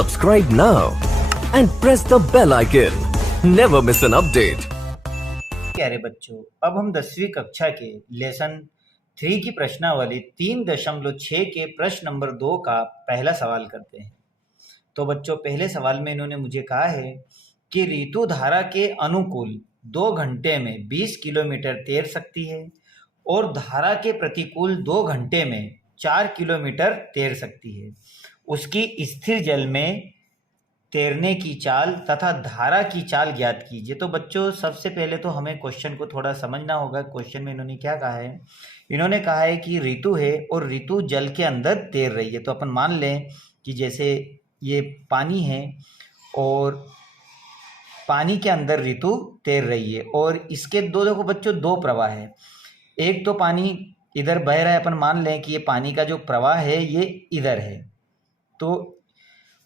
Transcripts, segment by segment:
Subscribe now and press the bell icon. Never miss an update. प्यारे बच्चों, अब हम 10वीं कक्षा के लेसन 3 की प्रश्नावली 3.6 के प्रश्न नंबर 2 का पहला सवाल करते हैं। तो बच्चों, पहले सवाल में इन्होंने मुझे कहा है कि ऋतु धारा के अनुकूल 2 घंटे में 20 किलोमीटर तैर सकती है और धारा के प्रतिकूल 2 घंटे में 4 किलोमीटर तैर सकती है। उसकी स्थिर जल में तैरने की चाल तथा धारा की चाल ज्ञात कीजिए। तो बच्चों, सबसे पहले तो हमें क्वेश्चन को थोड़ा समझना होगा। क्वेश्चन में इन्होंने क्या कहा है? इन्होंने कहा है कि ऋतु है और ऋतु जल के अंदर तैर रही है। तो अपन मान लें कि जैसे ये पानी है और पानी के अंदर ऋतु तैर रही है और इसके देखो बच्चों, 2 प्रवाह है। एक तो पानी इधर बह रहा है, अपन मान लें कि ये पानी का जो प्रवाह है ये इधर है, तो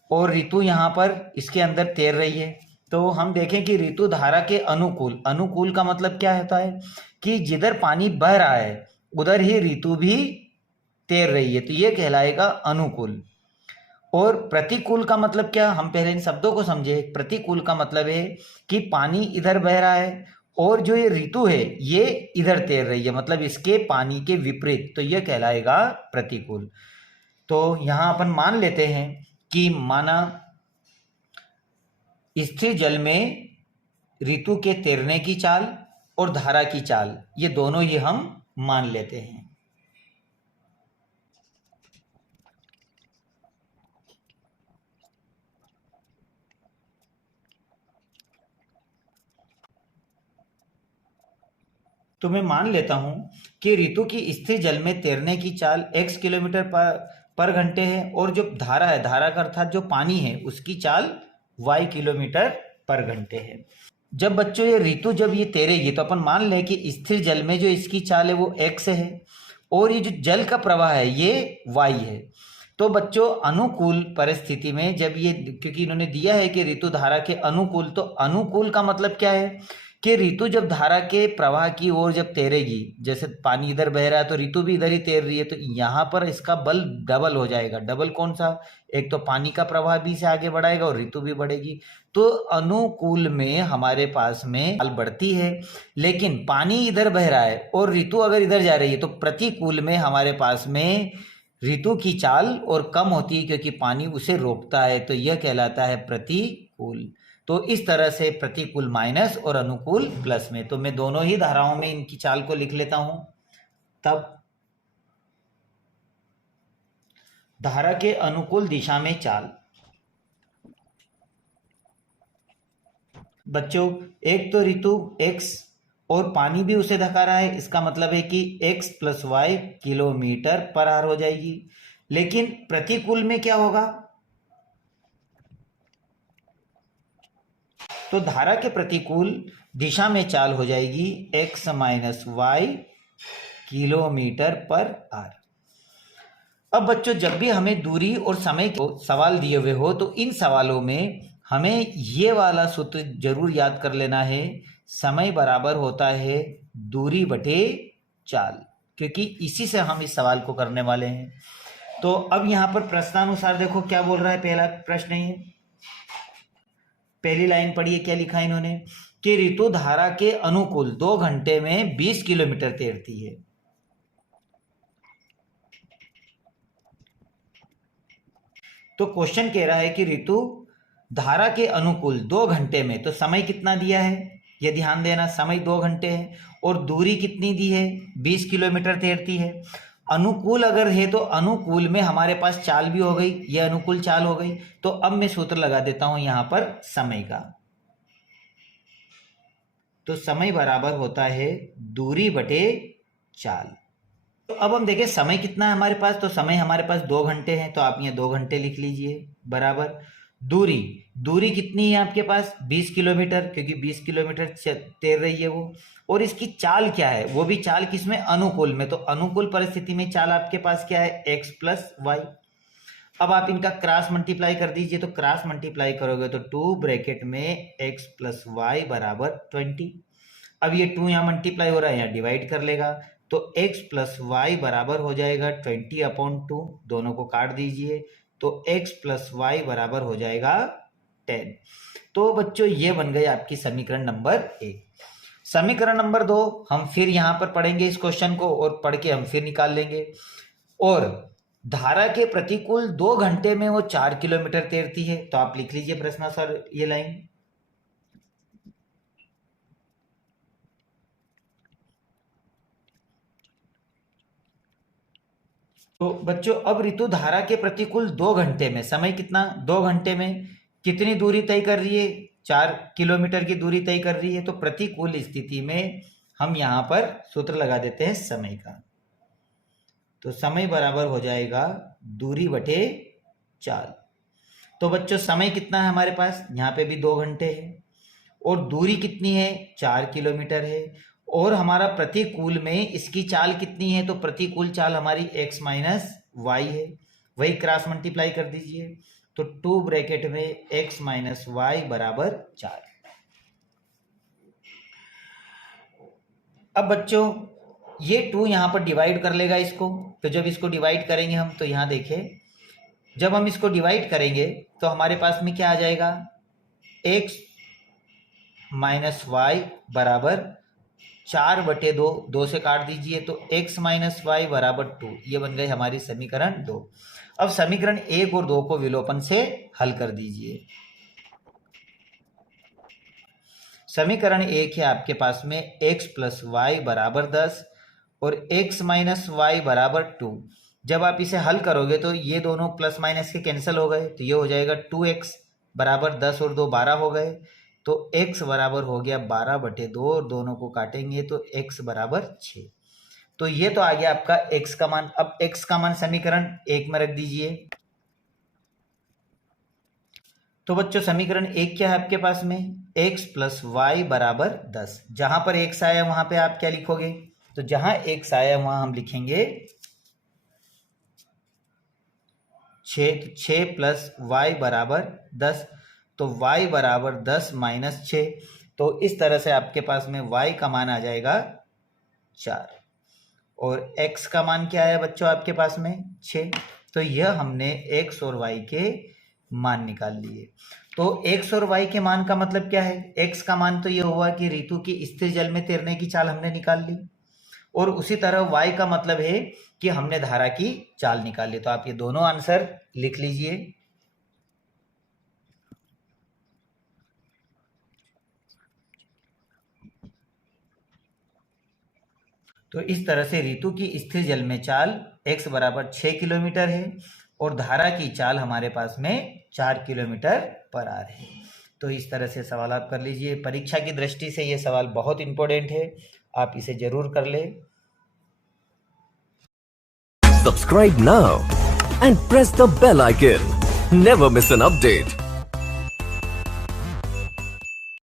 और ऋतु यहाँ पर इसके अंदर तैर रही है। तो हम देखें कि ऋतु धारा के अनुकूल, अनुकूल का मतलब क्या होता है कि जिधर पानी बह रहा है उधर ही ऋतु भी तैर रही है, तो ये कहलाएगा अनुकूल। और प्रतिकूल का मतलब क्या? हम पहले इन शब्दों को समझे। प्रतिकूल का मतलब है कि पानी इधर बह रहा है और जो ये ऋतु है ये इधर तैर रही है, मतलब इसके पानी के विपरीत, तो ये कहलाएगा प्रतिकूल। तो यहाँ अपन मान लेते हैं कि माना स्थिर जल में ऋतु के तैरने की चाल और धारा की चाल, ये दोनों ही हम मान लेते हैं। तो मैं मान लेता हूं कि ऋतु की स्थिर जल में तैरने की चाल x किलोमीटर पर घंटे है और जो धारा है, धारा का अर्थात जो पानी है, उसकी चाल y किलोमीटर पर घंटे है। जब बच्चों ये ऋतु जब ये तैरेगी तो अपन मान लें कि स्थिर जल में जो इसकी चाल है वो x है और ये जो जल का प्रवाह है ये y है। तो बच्चों, अनुकूल परिस्थिति में जब ये, क्योंकि इन्होंने दिया है कि ऋतु धारा के अनुकूल, तो अनुकूल का मतलब क्या है कि ऋतु जब धारा के प्रवाह की ओर जब तैरेगी, जैसे पानी इधर बह रहा है तो ऋतु भी इधर ही तैर रही है, तो यहाँ पर इसका बल डबल हो जाएगा। डबल कौन सा? एक तो पानी का प्रवाह भी से आगे बढ़ाएगा और ऋतु भी बढ़ेगी। तो अनुकूल में हमारे पास में चाल बढ़ती है, लेकिन पानी इधर बह रहा है और ऋतु अगर इधर जा रही है, तो प्रतिकूल में हमारे पास में ऋतु की चाल और कम होती है क्योंकि पानी उसे रोकता है, तो यह कहलाता है प्रतिकूल। तो इस तरह से प्रतिकूल माइनस और अनुकूल प्लस में, तो मैं दोनों ही धाराओं में इनकी चाल को लिख लेता हूं। तब धारा के अनुकूल दिशा में चाल। बच्चों, एक तो ऋतु x और पानी भी उसे धका रहा है, इसका मतलब है कि x plus Y kilometre per hour हो जाएगी। लेकिन प्रतिकूल में क्या होगा? तो धारा के प्रतिकूल दिशा में चाल हो जाएगी x minus Y kilometre per hour. अब बच्चों, जब भी हमें दूरी और समय को सवाल दिए हुए हो तो इन सवालों में हमें ये वाला सूत्र जरूर याद कर लेना है, समय बराबर होता है दूरी बटे चाल, क्योंकि इसी से हम इस सवाल को करने वाले हैं। तो अब यहाँ पर प्रश्नानुसार देखो क्या बोल रहा है। पहला प्रश्न है, पहली लाइन पढ़िए, क्या लिखा है इन्होंने कि ऋतु धारा के अनुकूल 2 घंटे में 20 किलोमीटर तैरती है। तो क्वेश्चन कह रहा है कि ऋतु धारा के अनुकूल 2 घंटे में, तो समय कितना दिया है ये ध्यान देना, समय 2 घंटे है और दूरी कितनी दी है? 20 किलोमीटर तैरती है। अनुकूल अगर है तो अनुकूल में हमारे पास चाल भी हो गई, ये अनुकूल चाल हो गई। तो अब मैं सूत्र लगा देता हूं यहां पर समय का। तो समय बराबर होता है दूरी बटे चाल। तो अब हम देखें समय कितना है हमारे पास, तो समय हमारे पास 2 घंटे हैं, तो आप ये 2 घंटे लिख लीजिए बराबर दूरी। दूरी कितनी है आपके पास? 20 किलोमीटर, क्योंकि 20 किलोमीटर तैर रही है वो। और इसकी चाल क्या है? वो भी चाल किसमें? अनुकूल में। तो अनुकूल परिस्थिति में चाल आपके पास क्या है? x plus Y. अब आप इनका क्रॉस मल्टीप्लाई कर दीजिए, तो क्रॉस मल्टीप्लाई करोगे तो 2 ब्रैकेट में x प्लस वाई बराबर 20। अब ये 2 यहाँ मल्टीप्लाई हो रहा है, यहाँ डिवाइड कर लेगा, तो x प्लस वाई बराबर हो जाएगा 20/2। दोनों को काट दीजिए, तो x प्लस वाई बराबर हो जाएगा 10। तो बच्चों ये बन गई आपकी समीकरण नंबर 1। समीकरण नंबर 2 हम फिर यहां पर पढ़ेंगे इस क्वेश्चन को और पढ़ के हम फिर निकाल लेंगे। और धारा के प्रतिकूल 2 घंटे में वो 4 किलोमीटर तैरती है। तो आप लिख लीजिए प्रश्न सर ये लाइन। तो बच्चों अब ऋतु धारा के प्रतिकूल 2 घंटे में, समय कितना, 2 घंटे में कितनी दूरी तय कर रही है, 4 किलोमीटर की दूरी तय कर रही है। तो प्रतिकूल स्थिति में हम यहां पर सूत्र लगा देते हैं समय का। तो समय बराबर हो जाएगा दूरी बटे 4। तो बच्चों समय कितना है हमारे पास, यहाँ पे भी 2 घंटे है और दूरी कितनी है, 4 किलोमीटर है। और हमारा प्रतिकूल में इसकी चाल कितनी है, तो प्रतिकूल चाल हमारी x माइनस वाई है, वही क्रॉस मल्टीप्लाई कर दीजिए। तो 2 ब्रैकेट में x माइनस वाई बराबर 4। अब बच्चों ये 2 यहां पर डिवाइड कर लेगा इसको। तो जब इसको डिवाइड करेंगे हम, तो यहां देखें जब हम इसको डिवाइड करेंगे तो हमारे पास में क्या आ जाएगा, x माइनस वाई बराबर 4 बटे 2, 2 से काट दीजिए तो x माइनस वाई बराबर 2। ये बन गई हमारी समीकरण 2। अब समीकरण 1 और 2 को विलोपन से हल कर दीजिए। समीकरण 1 है आपके पास में x प्लस वाई बराबर 10 और x माइनस वाई बराबर 2। जब आप इसे हल करोगे तो ये दोनों प्लस माइनस के कैंसिल हो गए, तो ये हो जाएगा 2x बराबर 10 और 2 12 हो गए। तो x बराबर हो गया 12 बटे 2 और दोनों को काटेंगे तो x बराबर 6। तो ये तो आ गया आपका x का मान। अब x का मान समीकरण 1 में रख दीजिए। तो बच्चों समीकरण 1 क्या है आपके पास में, x प्लस वाई बराबर 10। जहां पर x आया वहां पे आप क्या लिखोगे, तो जहां x आया वहां हम लिखेंगे 6 प्लस वाई बराबर 10। तो y बराबर 10 माइनस 6। तो इस तरह से आपके पास में y का मान आ जाएगा 4 और x का मान क्या है बच्चों आपके पास में 6। तो यह हमने x और y के मान निकाल लिए। तो x और y के मान का मतलब क्या है, x का मान तो यह हुआ कि ऋतु की स्थिर जल में तैरने की चाल हमने निकाल ली, और उसी तरह y का मतलब है कि हमने धारा की चाल निकाली। तो आप ये दोनों आंसर लिख लीजिए। तो इस तरह से ऋतु की स्थिर जल में चाल x बराबर 6 किलोमीटर है और धारा की चाल हमारे पास में 4 किलोमीटर पर आवर है। तो इस तरह से सवाल आप कर लीजिए। परीक्षा की दृष्टि से ये सवाल बहुत इंपॉर्टेंट है, आप इसे जरूर कर ले। Subscribe now and press the bell icon. Never miss an update.